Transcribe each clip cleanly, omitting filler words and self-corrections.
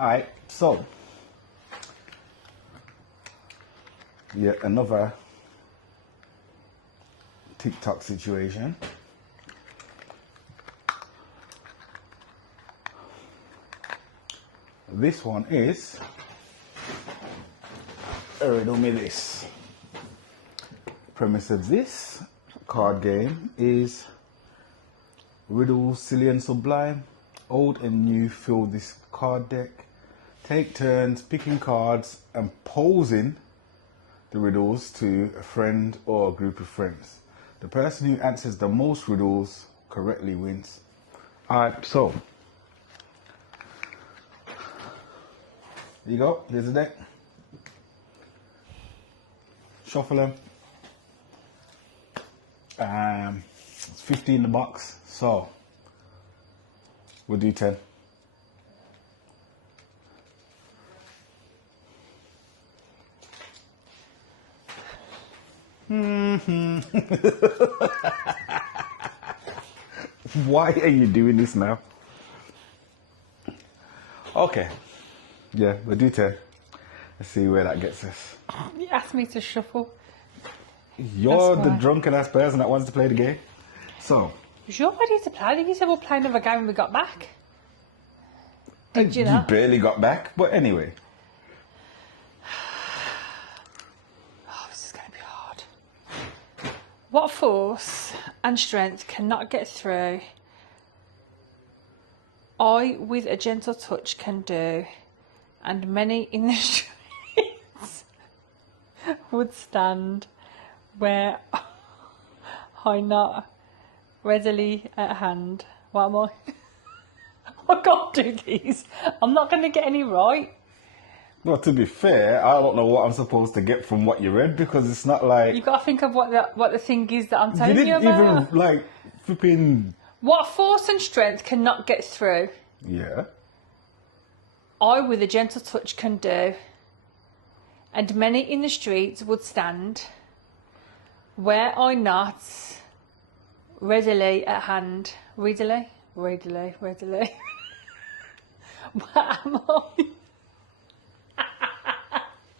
Alright, so yet another TikTok situation. This one is a riddle me this. Premise of this card game is riddles, silly and sublime. Old and new fill this card deck. Take turns picking cards and posing the riddles to a friend or a group of friends. The person who answers the most riddles correctly wins. Alright, so here you go. Here's the deck. Shuffle them. It's 50 in the box, so we'll do 10. Why are you doing this now? Okay. Yeah, we'll do 10. Let's see where that gets us. You asked me to shuffle. You're the drunken ass person that wants to play the game. So. You're ready to play. I think you said we'll play another game when we got back. Did you not? You barely got back, but anyway. Oh, this is going to be hard. What force and strength cannot get through, I with a gentle touch can do, and many in the streets would stand where I not readily at hand. What am I? I can't do these. I'm not going to get any right. Well, to be fair, I don't know what I'm supposed to get from what you read, because it's not like... You've got to think of what the thing is that I'm telling you about. You didn't even, like, flipping... What force and strength cannot get through, Yeah. I with a gentle touch can do, and many in the streets would stand where I not readily at hand. Readily? Readily. What am I?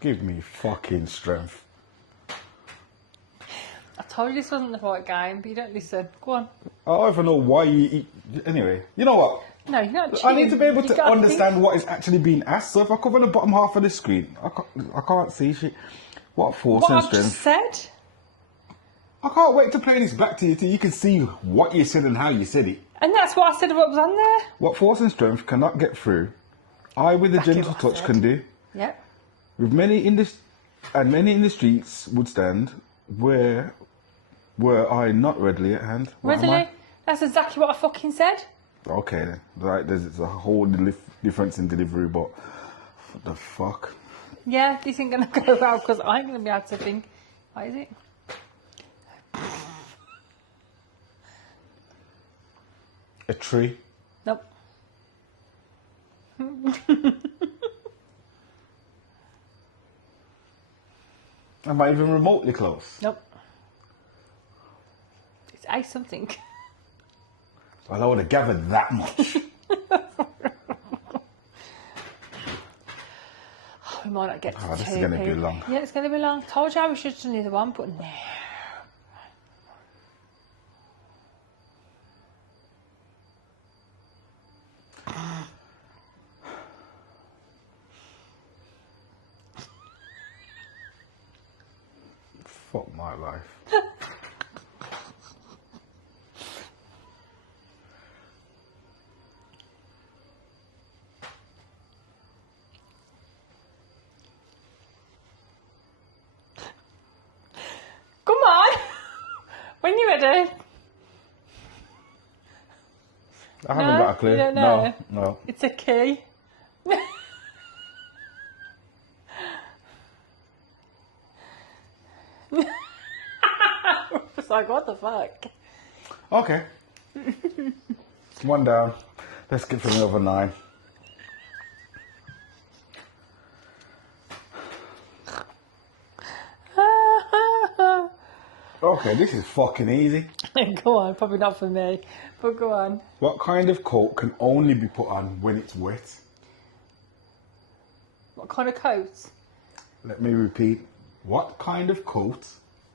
Give me fucking strength. I told you this wasn't the right game, but you don't listen. Go on. I don't even know why you eat... Anyway, you know what? No, you're not I need to be able You to gotta understand think. what is actually being asked. So if I cover the bottom half of the screen, I can't see shit. What force What and I've strength? just said. I can't wait to play this back to you till you can see what you said and how you said it. And that's what I said what was on there. What force and strength cannot get through, I with a Exactly gentle what I touch said. can do. Yep. With many in the streets would stand where were I not readily at hand. What am I? Readily? That's exactly what I fucking said. Okay then. Right, there's a whole difference in delivery, but what the fuck? Yeah, this ain't going to go well because I ain't going to be able to think. What is it? A tree. Nope. Am I even remotely close? Nope. It's A something. Well, I would have gathered that much. We might not get to This two is going to be people. long. Yeah, it's going to be long. Told you I should have done the other one, but no. Fuck my life. Come on! When you're ready. I haven't No, got a clue. you don't know. No. It's a key. It's like, what the fuck? Okay. One down. Let's get for another 9. Okay, this is fucking easy. Go on, probably not for me, but go on. What kind of coat can only be put on when it's wet? What kind of coat? Let me repeat. What kind of coat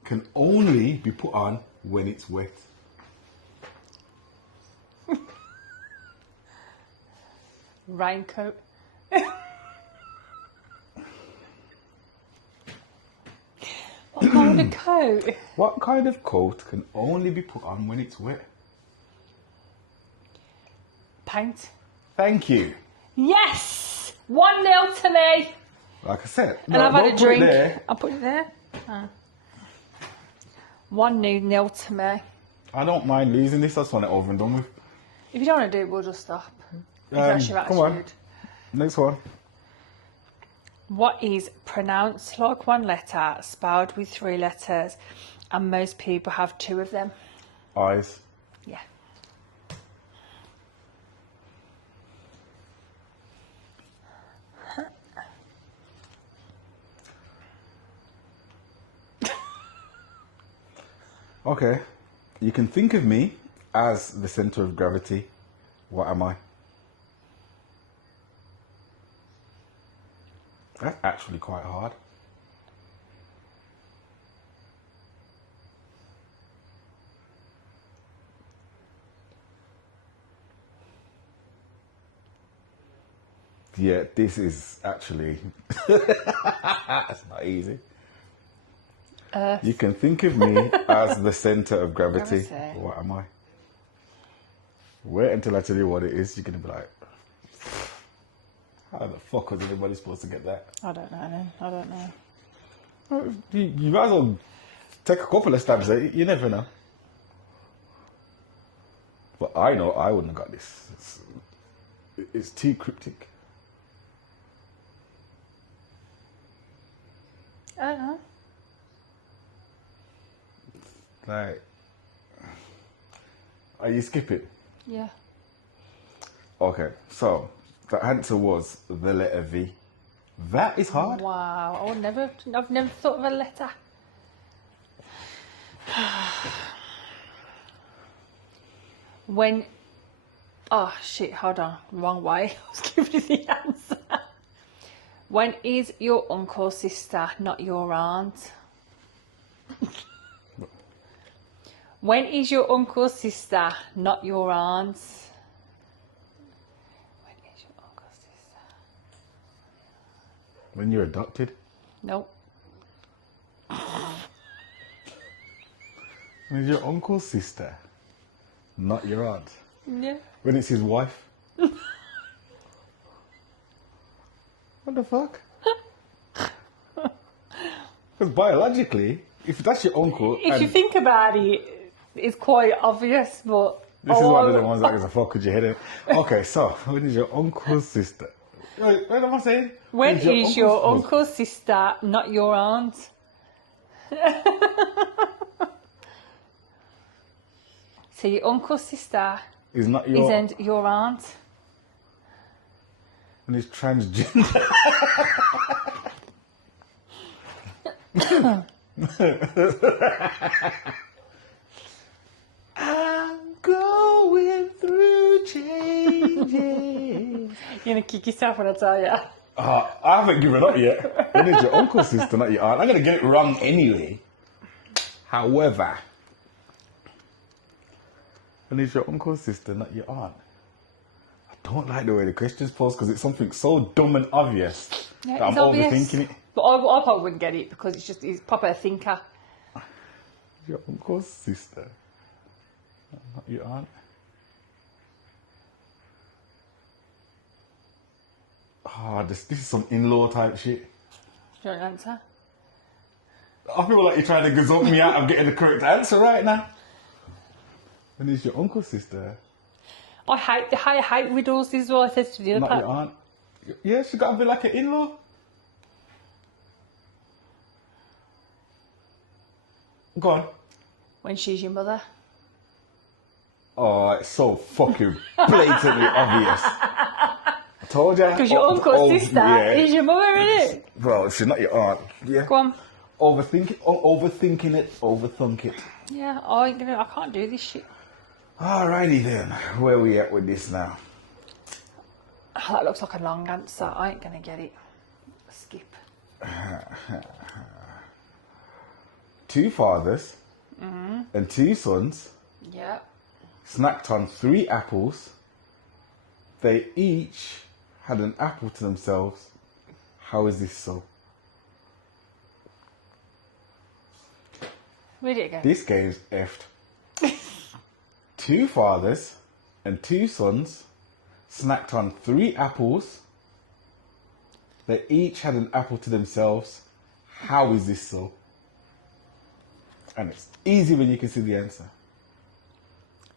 can only be put on when it's wet? Raincoat. What kind of coat? What kind of coat can only be put on when it's wet? Paint. Thank you. Yes! 1-0 to me. Like I said, And I've had a don't put it drink. there. I'll put it there. 1-0 to me. I don't mind losing this. I just want it over and done with. If you don't want to do it, we'll just stop. If that's your Come on. attitude. Next one. What is pronounced like one letter, spelled with 3 letters, and most people have 2 of them? Eyes. Yeah. Okay. You can think of me as the center of gravity. What am I? That's actually quite hard. Yeah, this is actually it's not easy. You can think of me as the center of gravity. Gravity. What am I? Wait until I tell you what it is. You're gonna be like, how the fuck was anybody supposed to get that? I don't know then. I don't know. You might as well take a couple of stabs at it. You never know. But I know I wouldn't have got this. It's too cryptic. I don't know. Like, are you skipping? Yeah. Okay, so the answer was the letter V. That is hard. Wow. I've never thought of a letter. When... Oh, shit, hold on. Wrong way. I was giving you the answer. When is your uncle, sister, not your aunt? When is your uncle, sister, not your aunt? When is your uncle, sister? When you're adopted? Nope. When it's your uncle's sister, not your aunt. Yeah. When it's his wife. What the fuck? Because biologically, if that's your uncle, If you think about it, it's quite obvious, but... this is one of the ones that gives a fuck with your head in. Okay, so when is your uncle's sister? Wait, what am I saying? When is your uncle's sister, not your aunt? So your uncle's sister Is not your... isn't your aunt. When he's transgender. I'm going through changes. You're going to kick yourself when I tell you. I haven't given up yet. When is your uncle's sister, not your aunt? I'm going to get it wrong anyway. However, when is your uncle's sister, not your aunt? I don't like the way the question's posed because it's something so dumb and obvious Yeah, that I'm it's obvious. overthinking it. But I probably wouldn't get it because he's proper a thinker. Your uncle's sister, not your aunt. Oh, this is some in-law type shit. Do you want an answer? I feel like you're trying to gazump me out of getting the correct answer right now. When is your uncle's sister? I hate riddles. This is what I said to the other Not part. your aunt. Yeah, she got to be like an in-law. Go on. When she's your mother. Oh, it's so fucking blatantly obvious. I told you. Because your uncle's sister is your mother, isn't it? Well, she's not your aunt. Yeah. Go on. Overthinking it, overthunk it. Yeah, I can't do this shit. Alrighty then. Where we at with this now? Oh, that looks like a long answer. I ain't gonna get it. Skip. 2 fathers and 2 sons Yeah. snacked on 3 apples. They each had an apple to themselves. How is this so? Read it again. This game's effed. 2 fathers and 2 sons snacked on 3 apples. They each had an apple to themselves. How is this so? And it's easy when you can see the answer.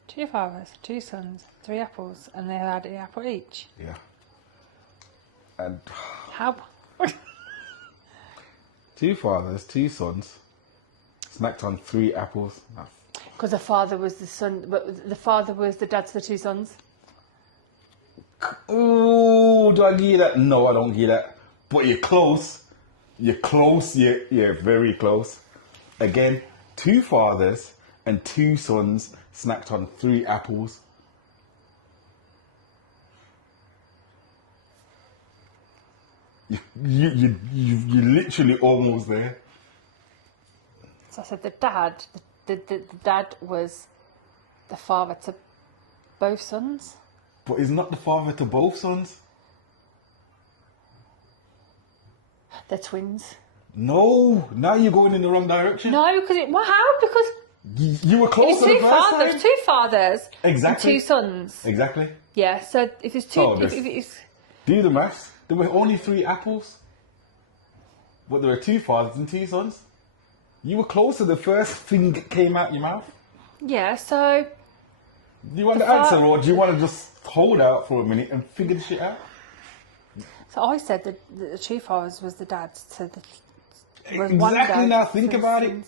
2 fathers, 2 sons, 3 apples, and they had an apple each. Yeah. And How? 2 fathers, 2 sons snacked on 3 apples. Because the father was the son, but the father was the dad to the 2 sons. Ooh, do I give you that? No, I don't give you that. But you're close. You're close. You're very close. Again, 2 fathers and 2 sons snacked on 3 apples. You literally almost there. So I said the dad, the dad was the father to both sons. But is not the father to both sons? They're twins. No, now you're going in the wrong direction. No, because how? Because You were it close was to the two first fathers, time. 2 fathers, Exactly. and 2 sons. Exactly. Yeah. So if it's 2, Oh, if this- it's Do the maths. There were only 3 apples. But there were 2 fathers and 2 sons. You were close to the first thing that came out your mouth. yeah. So Do you want The the answer, or do you want to just hold out for a minute and figure the shit out? I said that the 2 fathers was the dad to the. Was one Exactly. dad Now to think the about it. sons.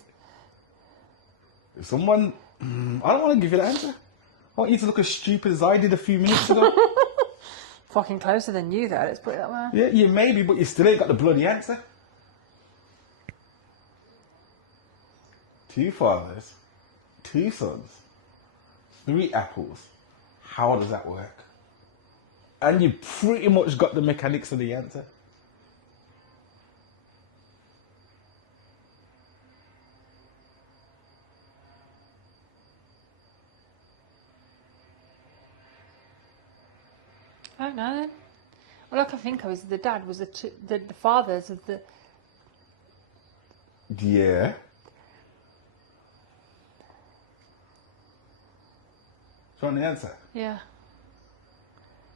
If someone, I don't want to give you the answer. I want you to look as stupid as I did a few minutes ago. Fucking closer than you, though. Let's put it that way. Yeah, you maybe, but you still ain't got the bloody answer. 2 fathers, 2 sons, 3 apples. How does that work? And you pretty much got the mechanics of the answer. I don't know then. All I can think of is the dad was the fathers of the. Yeah. Do you want the answer? Yeah.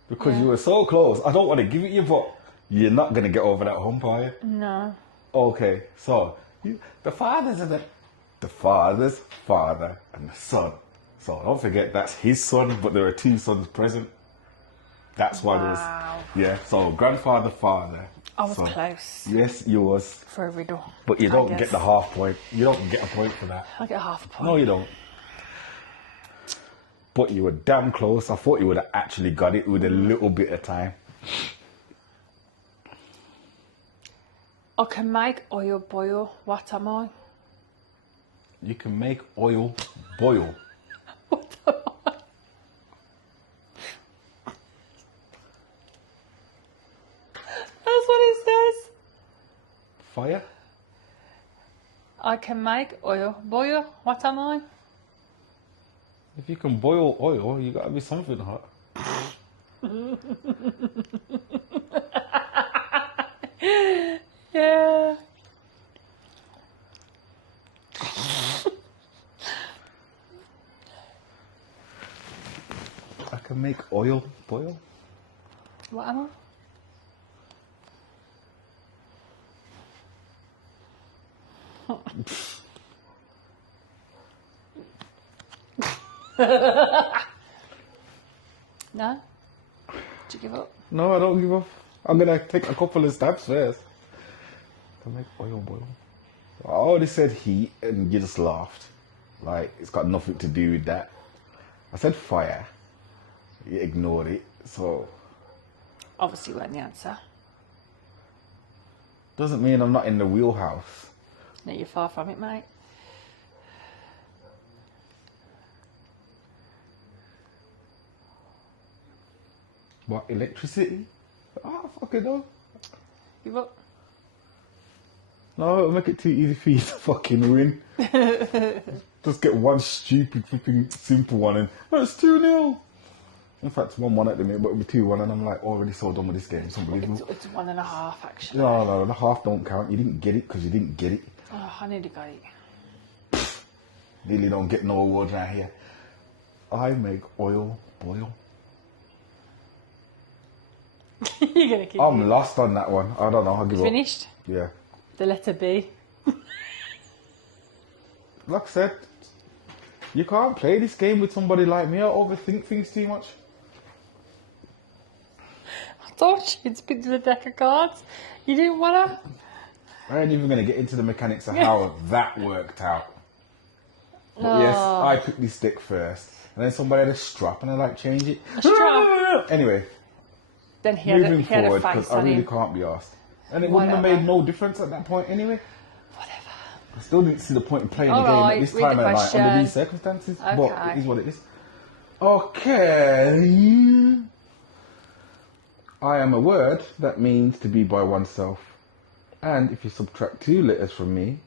Because Yeah. you were so close. I don't want to give it you, but you're not going to get over that hump, are you? No. Okay, so the fathers are the father's father and the son. So don't forget that's his son, but there are 2 sons present. That's why Wow. there's, yeah, so grandfather, father. I was son. close Yes, you was. for a riddle. But you I don't guess. get the half point. You don't get a point for that. I get half a point. No, you don't. But you were damn close. I thought you would have actually got it with a little bit of time. I can make oil boil. What am I? You can make oil boil. What am I? That's what it says. Fire? I can make oil boil. What am I? If you can boil oil, you gotta be something hot. Yeah. I can make oil boil. What am I? No? Did you give up? No, I don't give up. I'm gonna take a couple of steps first. To make oil boil. I already said heat and you just laughed. Like, it's got nothing to do with that. I said fire. You ignored it. So, Obviously weren't the answer. doesn't mean I'm not in the wheelhouse. No, you're far from it, mate. What, electricity? Oh, fucking no. Give up. No, it'll make it too easy for you to fucking win. Just get one stupid, flipping, simple one and it's 2-0. In fact, 1-1 at the minute, but it'll be 2-1 and I'm like already so done with this game. It's unbelievable. It's 1.5 actually. No, the half don't count. You didn't get it because you didn't get it. Oh, I nearly got it. Really don't get no awards around here. I make oil boil. You're gonna keep I'm lost on that one. I don't know. I'll give up. Finished? Yeah. The letter B. Like I said, you can't play this game with somebody like me. I overthink things too much. I told you it's been to the deck of cards. You didn't wanna. I ain't even going to get into the mechanics of how that worked out. But yes, I picked this deck first. And then somebody had a strap and I like change it. A strap? Anyway, Then he moving had a forward, face because I on really him. can't be asked. And it wouldn't have Whatever. made no difference at that point anyway. Whatever. I still didn't see the point in playing the All game right, at this read time the of night under question. these circumstances. But Okay. it is what it is. Okay. I am a word that means to be by oneself. And if you subtract 2 letters from me,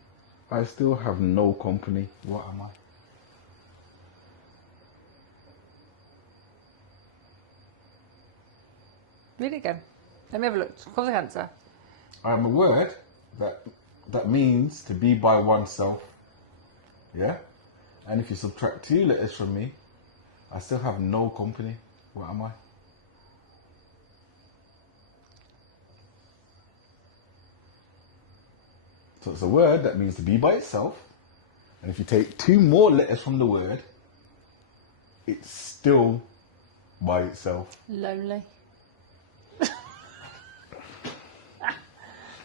I still have no company. What am I? Read it again. Let me have a look. What's the answer? I am a word that means to be by oneself. Yeah? And if you subtract 2 letters from me, I still have no company. What am I? So it's a word that means to be by itself. And if you take 2 more letters from the word, it's still by itself. Lonely.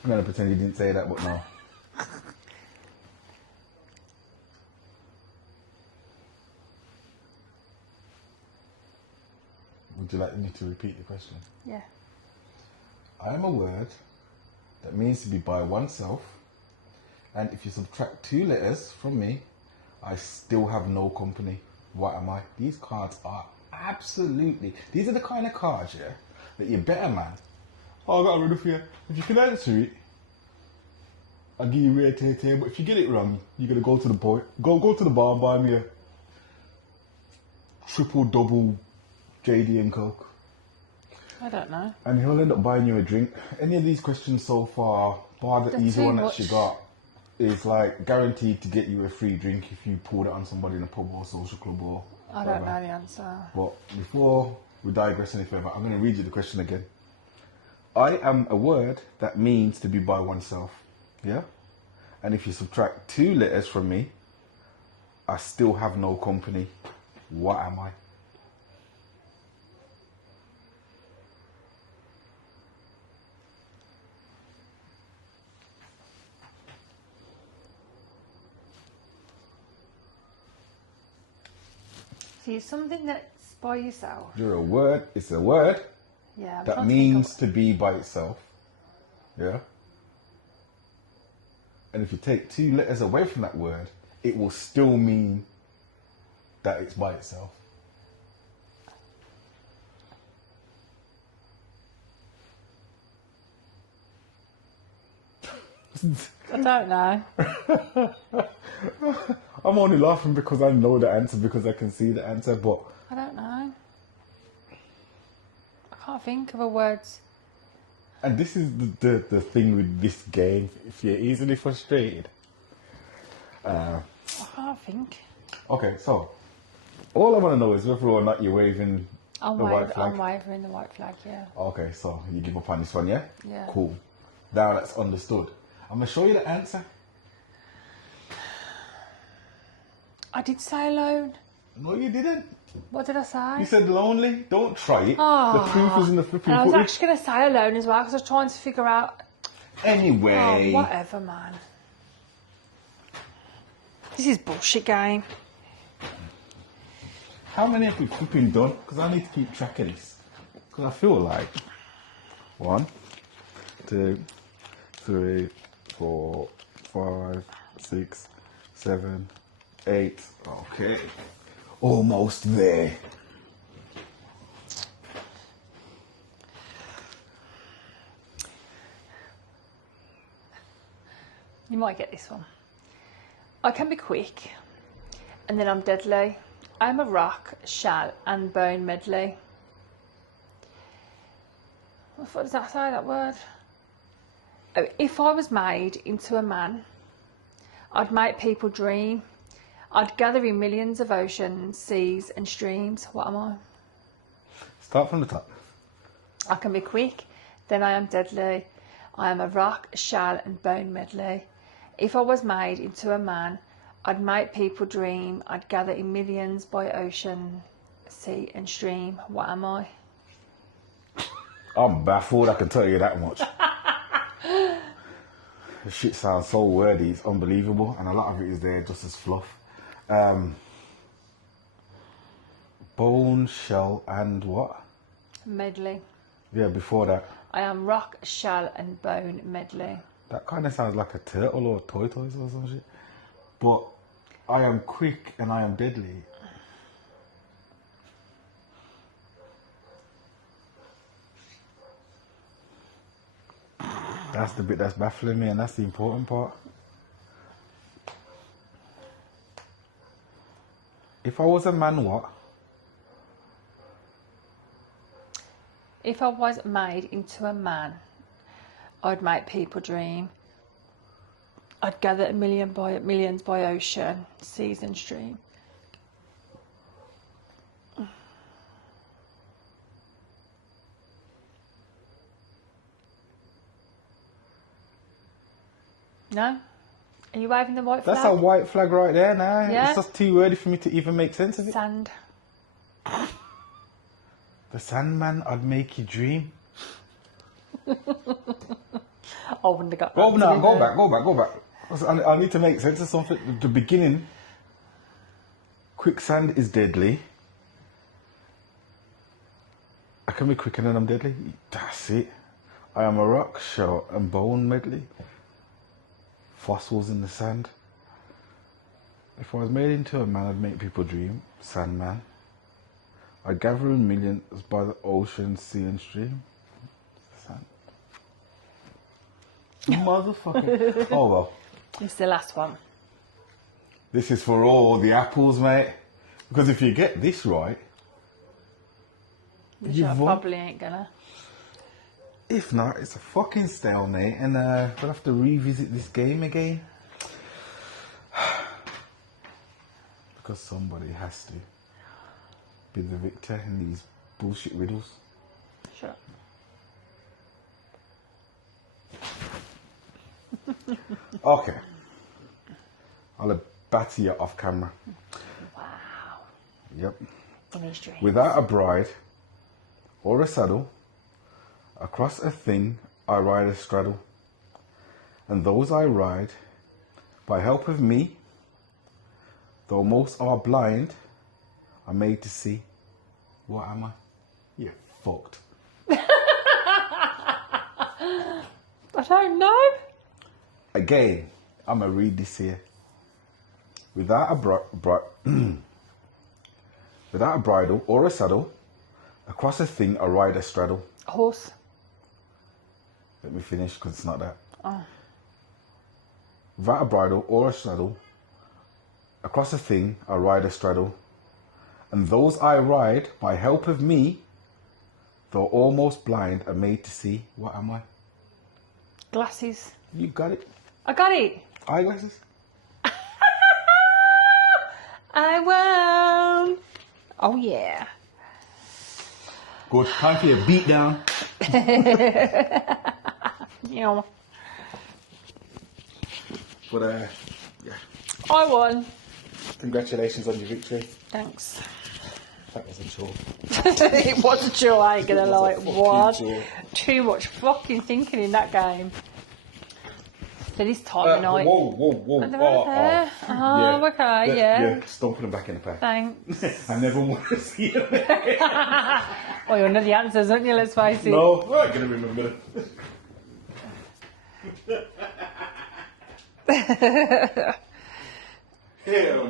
I'm going to pretend you didn't say that, but no. Would you like me to repeat the question? Yeah. I am a word that means to be by oneself, and if you subtract 2 letters from me, I still have no company. What am I? These cards are absolutely... These are the kind of cards, yeah, that you're better, man. Oh, I got rid of you. If you can answer it, I'll give you rare tay, but if you get it wrong, you're going to go to the boy. Go to the bar and buy me a triple, double JD and Coke. I don't know. And he'll end up buying you a drink. Any of these questions so far, bar the They're easy too one that much. she got, is like guaranteed to get you a free drink if you poured it on somebody in a pub or social club or I don't know the answer. But before we digress any further, I'm going to read you the question again. I am a word that means to be by oneself. Yeah? And if you subtract 2 letters from me, I still have no company. What am I? See, something that's by yourself. You're a word. It's a word Yeah. I'm that trying to think means of- to be by itself. Yeah? And if you take 2 letters away from that word, it will still mean that it's by itself. I don't know. I'm only laughing because I know the answer, because I can see the answer, but I don't know. I can't think of a word. and this is the thing with this game. If you're easily frustrated. I can't think. Okay, so all I want to know is whether or not you're waving the white flag. I'm waving the white flag, yeah. Okay, so you give up on this one, yeah? Yeah. Cool. Now that's understood. I'm going to show you the answer. I did say alone. No, you didn't. What did I say? You said lonely. Don't try it. Oh. The proof is in the flipping And I was footage. actually going to say alone as well because I was trying to figure out. Anyway. Oh, whatever, man. This is bullshit game. How many have we flipping done? Because I need to keep track of this. Because I feel like 1, 2, 3, 4, 5, 6, 7, 8. Okay. Almost there. You might get this one. I can be quick, and then I'm deadly. I'm a rock, shell, and bone medley. What does that say, that word? Oh, if I was made into a man, I'd make people dream. I'd gather in millions of oceans, seas, and streams. What am I? Start from the top. I can be quick, then I am deadly. I am a rock, shell, and bone medley. If I was made into a man, I'd make people dream. I'd gather in millions by ocean, sea, and stream. What am I? I'm baffled, I can tell you that much. The shit sounds so wordy, it's unbelievable, and a lot of it is there just as fluff. Bone, shell, and what? Medley. Yeah, before that. I am rock, shell, and bone medley. That kind of sounds like a turtle or a tortoise or some shit. But I am quick and I am deadly. That's the bit that's baffling me, and that's the important part. If I was a man, what? If I was made into a man, I'd make people dream. I'd gather millions by ocean, seas, and stream. No? Are you waving the white flag? That's a white flag right there now. Yeah. It's just too wordy for me to even make sense of it. Sand. The Sandman, I'd make you dream. I wouldn't have got that. Go back. I need to make sense of something. The beginning, quicksand is deadly. I can be quicker than I'm deadly. That's it. I am a rock, shell, and bone medley. Fossils in the sand. If I was made into a man, I'd make people dream. Sandman. I'd gather in millions by the ocean, sea, and stream. Sand. Motherfucker. Oh well. It's the last one. This is for all the apples, mate. Because if you get this right, Which you've I won. probably ain't gonna. If not, it's a fucking stalemate, and we'll have to revisit this game again. Because somebody has to be the victor in these bullshit riddles. Sure. Okay. I'll batter you off camera. Wow. Yep. In his dreams. Without a bride or a saddle, across a thing I ride a straddle, and those I ride, by help of me, though most are blind, are made to see. What am I? You're fucked. I don't know. Again, I'm going to read this here. Without a without a bridle or a saddle, across a thing I ride a straddle. A horse. Let me finish because it's not that. Oh. Without a bridle or a saddle, across a thing I ride a straddle, and those I ride by help of me, though almost blind, are made to see. What am I? Glasses. You got it. I got it. Eyeglasses. I won. Oh yeah. Good. Time for your beat down. Yeah. But yeah. I won. Congratulations on your victory. Thanks. That was a chore. It was a chore, I ain't gonna It was lie. a It fucking was chore. too much fucking thinking in that game. So this time of night. Whoa. Are they right there? Oh, okay, yeah. Stomping them back in the pack. Thanks. I never want to see them. Well, you'll know the answers, aren't you? Let's face it. No, I'm not going to remember. Hell